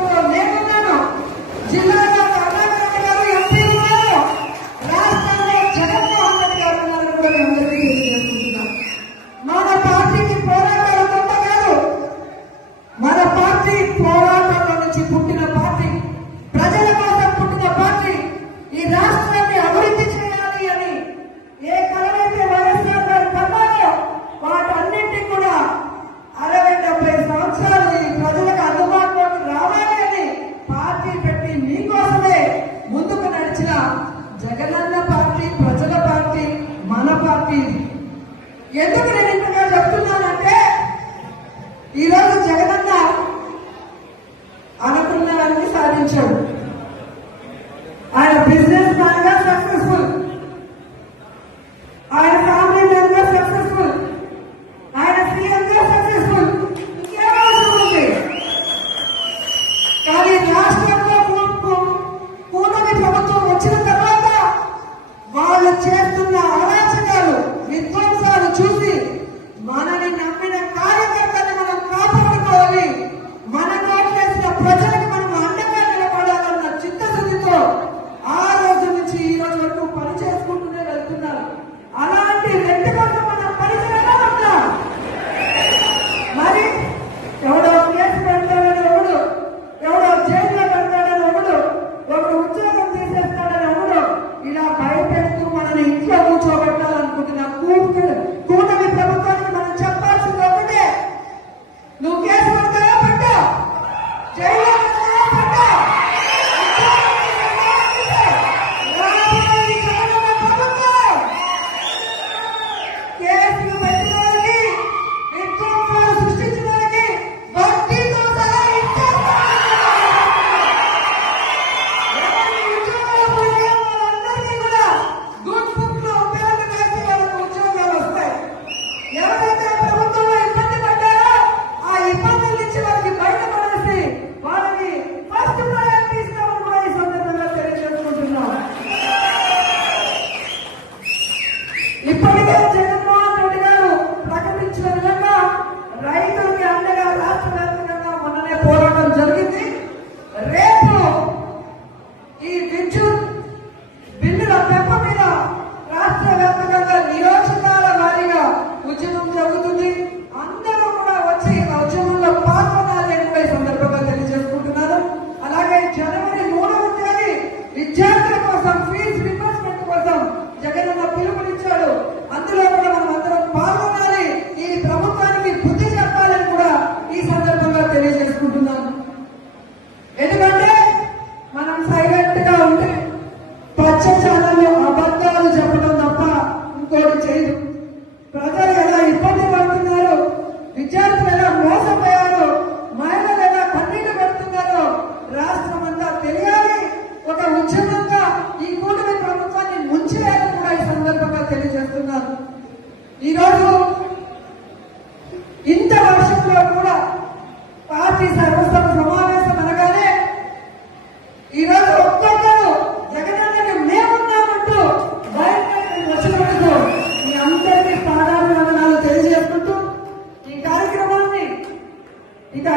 problema ఎందుకు నేను ఇంతగా చెప్తున్నానంటే ఈరోజు జగనన్న అనుకున్నవన్నీ సాధించాడు. ఆయన బిజినెస్ మ్యాన్ సక్సెస్ఫుల్. ఆయన ఫ్యామిలీ మ్యాన్ సక్సెస్ఫుల్. ఆయన సీఎం గా సక్సెస్ఫుల్ ఇంకేమవుతుంది కానీ రాష్ట్రంలో పూర్ణమి ప్రభుత్వం వచ్చిన ఇంట్లో కూర్చోబెట్టాలనుకుంటున్నా. కూర్చోడు. అత్యాచారాలు అబద్ధాలు చెప్పడం తప్ప ఇంకోటి చేయదు. ప్రజలు ఎలా ఇబ్బంది పడుతున్నారో విద్యార్థులు ఎలా మోసపోయారో మహిళలు ఎలా కన్నీళ్ళు పెడుతున్నారో రాష్ట్రం అంతా తెలియాలి. ఒక ఉద్యమంగా ఈ కూటమి ప్రభుత్వాన్ని ముంచేయాలని కూడా ఈ సందర్భంగా తెలియజేస్తున్నారు ఈరోజు ఇంత వర్షంలో కూడా పార్టీ సర్వస్వం సమాజం ఇక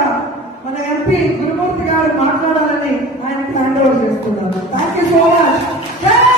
మన ఎంపీ గురుమూర్తి గారు మాట్లాడాలని ఆయన హ్యాండ్ ఓవర్ చేసుకున్నాను. Thank you so much